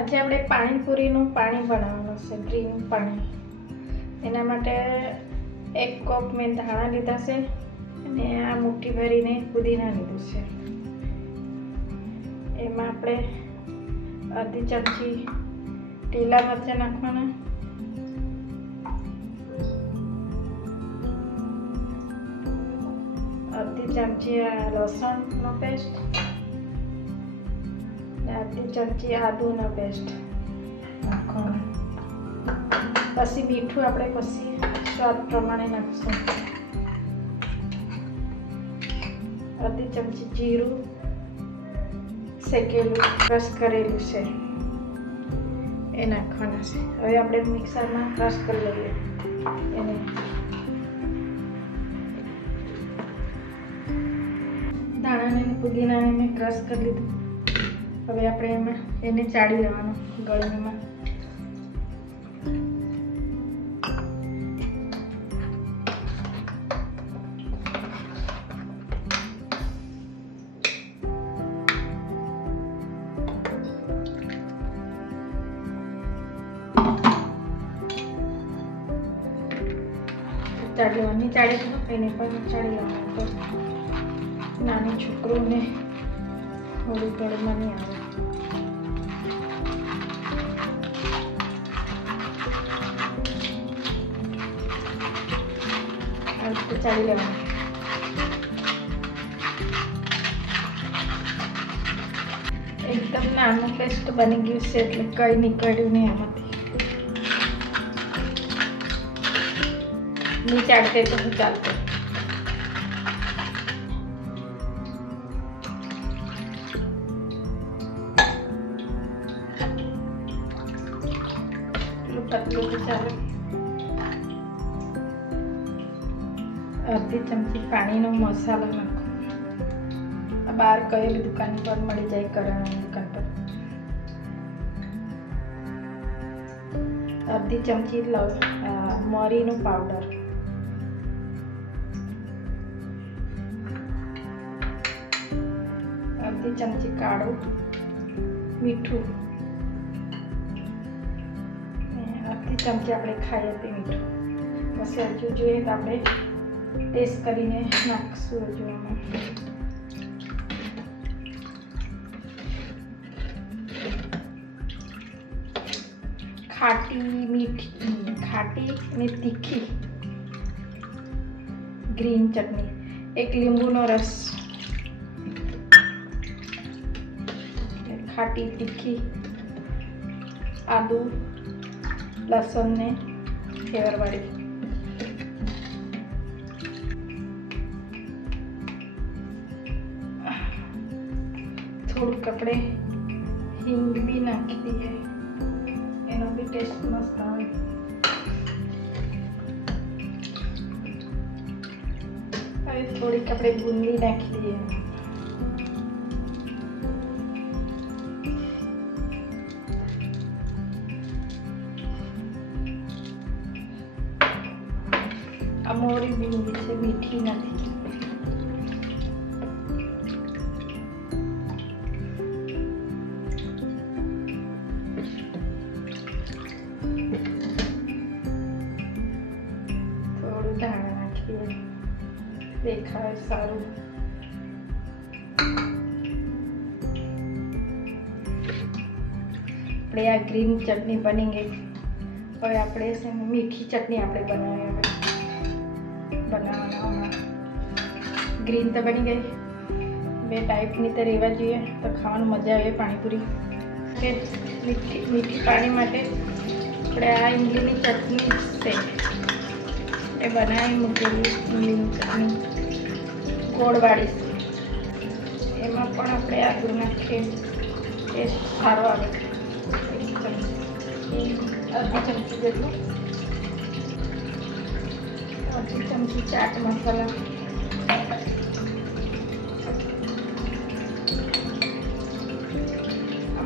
આજે આપણે પાણીપુરીનું પાણી બનાવવાનું છે, ગ્રીન પાણી. એના માટે 1 કપ મેં ધાણા લીધા છે અને આ મુઠ્ઠી ભરીને પુદીના લીધું છે. એમાં આપણે અડધી ચમચી લીલા મરચાં નાખવાના, અડધી ચમચી લસણનો પેસ્ટ, અડધી ચમચી આદુનો પેસ્ટ નાખવાનો. પછી મીઠું આપણે પછી સ્વાદ પ્રમાણે નાખશું. અડધી ચમચી જીરું શેકેલું ક્રશ કરેલું છે એ નાખવાના છે. હવે આપણે મિક્સરમાં ક્રશ કરી લઈએ એને. ધાણાને અને પુદીનાને મેં ક્રશ કરી લીધું. હવે આપણે એમાં એને ચાળી લેવાનું ગળણીમાં. ચાળી લેવાની, ચાળી એને પણ ચાળી લેવાનું. તો નાનું છોકરોને થોડું ગળમાં નહીં આવે. ચાળી લેવાનું. એકદમ નાનું પેસ્ટ બની ગયું છે એટલે કંઈ નીકળ્યું નહીં આમાંથી. નહીં ચાળતે તો હું ચાલતો. પતલું તો ચાલે. અડધી ચમચી પાણીનો મસાલો નાખો. આ બહાર કઈ દુકાન પર મળી જાય, કરિયાણાની દુકાન પર. અડધી ચમચી મરીનો પાવડર, અડધી ચમચી કાળું મીઠું, અડધી ચમચી આપણે ખાઈએ તે મીઠું. પછી હજુ જોઈએ તો આપણે ટેસ્ટ કરીને નાખશું. હજુ એમાં ખાટી અને તીખી ગ્રીન ચટણી, 1 લીંબુનો રસ. ખાટી તીખી આદુ લસણને ફ્લેવરવાળી. થોડુંક આપણે હિંગ બી નાખી દઈએ, એનો બી ટેસ્ટ મસ્ત આવે. હવે થોડીક આપણે બુંદી નાખી દઈએ. આ મોરી બુંદી છે, મીઠી નથી. થોડું ધાણા નાખીએ, દેખાય સારું. આપણે આ ગ્રીન ચટણી બની ગઈ. હવે આપણે છે મીઠી ચટણી આપણે બનાવવાના. ગ્રીન તો બની ગઈ. 2 ટાઈપની તો રહેવા જોઈએ તો ખાવાની મજા આવે પાણીપુરી. કે મીઠી પાણી માટે આપણે આ ઈમલીની ચટણી છે એ બનાવી મૂકેલી. ઈમલીની ચટણી ગોળવાળી છે. એમાં પણ આપણે આદુ નાખીએ, ટેસ્ટ સારો આવે. અડધી ચમચી જેટલું, અડધી ચમચી ચાટ મસાલા,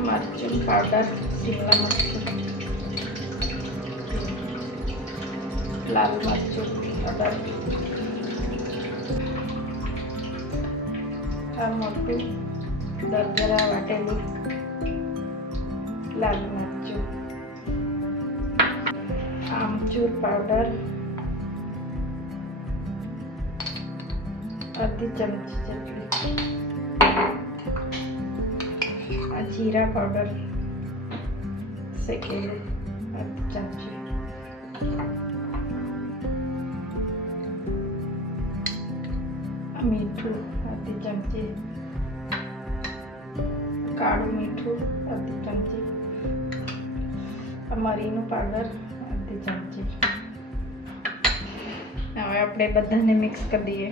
મરચું પાવડર, શિમલા મરચું, લાલ મરચું પાવડર, આ મોટું દરદરા વાટેલું લાલ મરચું, આમચૂર પાવડર અડધી ચમચી જેટલી, આ જીરા પાવડર શેકેલું અડધી ચમચી, મીઠું અડધી ચમચી, કાળું મીઠું અડધી ચમચી, મરીનું પાવડર અડધી ચમચી. હવે આપણે બધાને મિક્સ કરી દઈએ.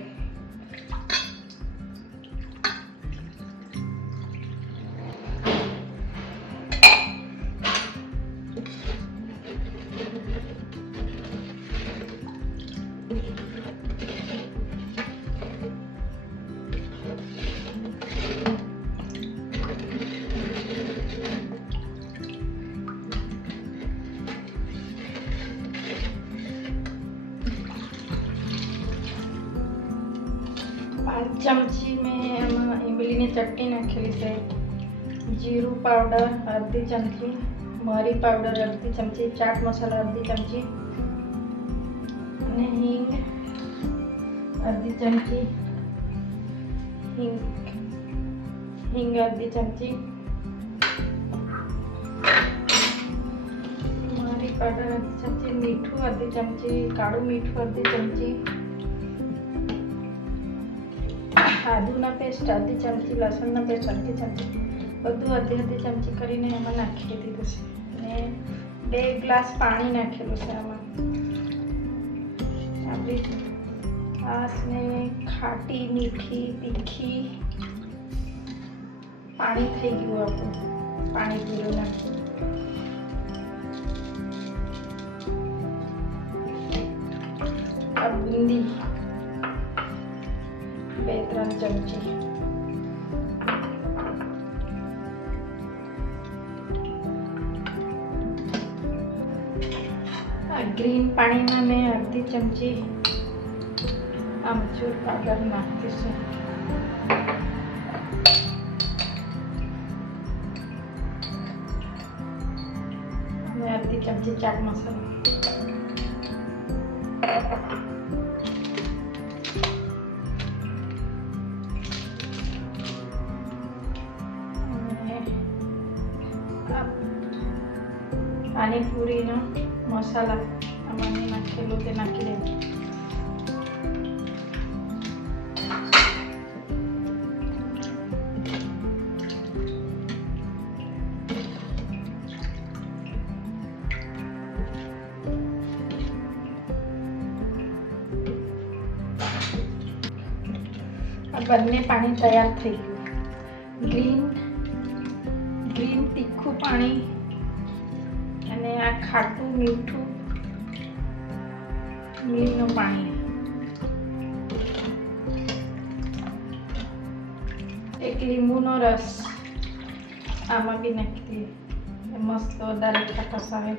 चमची में इमली ने चटनी नाखेली है, जीरू पाउडर अर्धी चमची, मरी पाउडर अर्धी चमची, चाट मसाला अर्धी चमची, हींग अर्धी चमची, हींग अर्धी चमची, मरी पाउडर अर्धी चमची, मीठू अर्धी चमची, काळू मीठू अर्धी चमची, આદુના પેસ્ટ અડધી ચમચી, લસણના પેસ્ટ અડધી ચમચી, બધું અડધી અડધી ચમચી કરીને એમાં નાખી દીધું છે અને 2 ગ્લાસ પાણી નાખેલું છે આમાં. આપણી છાશને ખાટી મીઠી તીખી પાણી થઈ ગયું આપણું, પાણી પૂરું નાખ્યું. આ બુંદી 2-3 ચમચી, ગ્રીન પાણીમાં મેં અડધી ચમચી આમચૂર પાવડર નાખીશું. અને અડધી ચમચી ચાટ મસાલો, પાણીપુરીનો મસાલા આમાં નાખેલું તે નાખી દેવું. આ બંને પાણી તૈયાર થઈ ગયું. ગ્રીન તીખું પાણી અને આ ખાટું મીઠું લીમનું પાણી, એક લીંબુનો રસ આમાં બી નાખી દઈએ, મસ્ત વધારે ખટાશ આવે.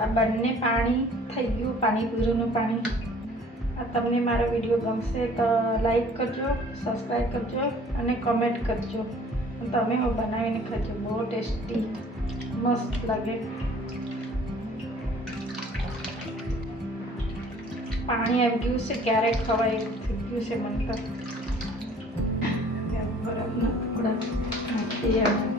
આ બંને પાણી થઈ ગયું, પાણીપુરીનું પાણી. આ તમને મારો વિડીયો ગમશે તો લાઈક કરજો, સબસ્ક્રાઈબ કરજો અને કમેન્ટ કરજો. તમે હું બનાવીને ખાજો, બહુ ટેસ્ટી મસ્ત લાગે. પાણી આવી ગયું છે, ક્યારે ખવાય એવું થઈ ગયું છે મને તો. બરફના ટુકડા નાખી દેવા.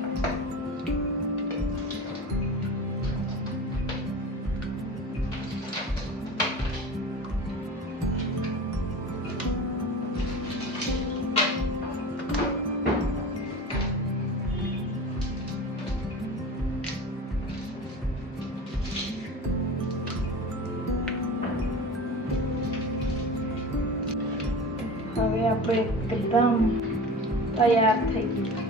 હવે આપણે એકદમ તૈયાર થઈ ગયું.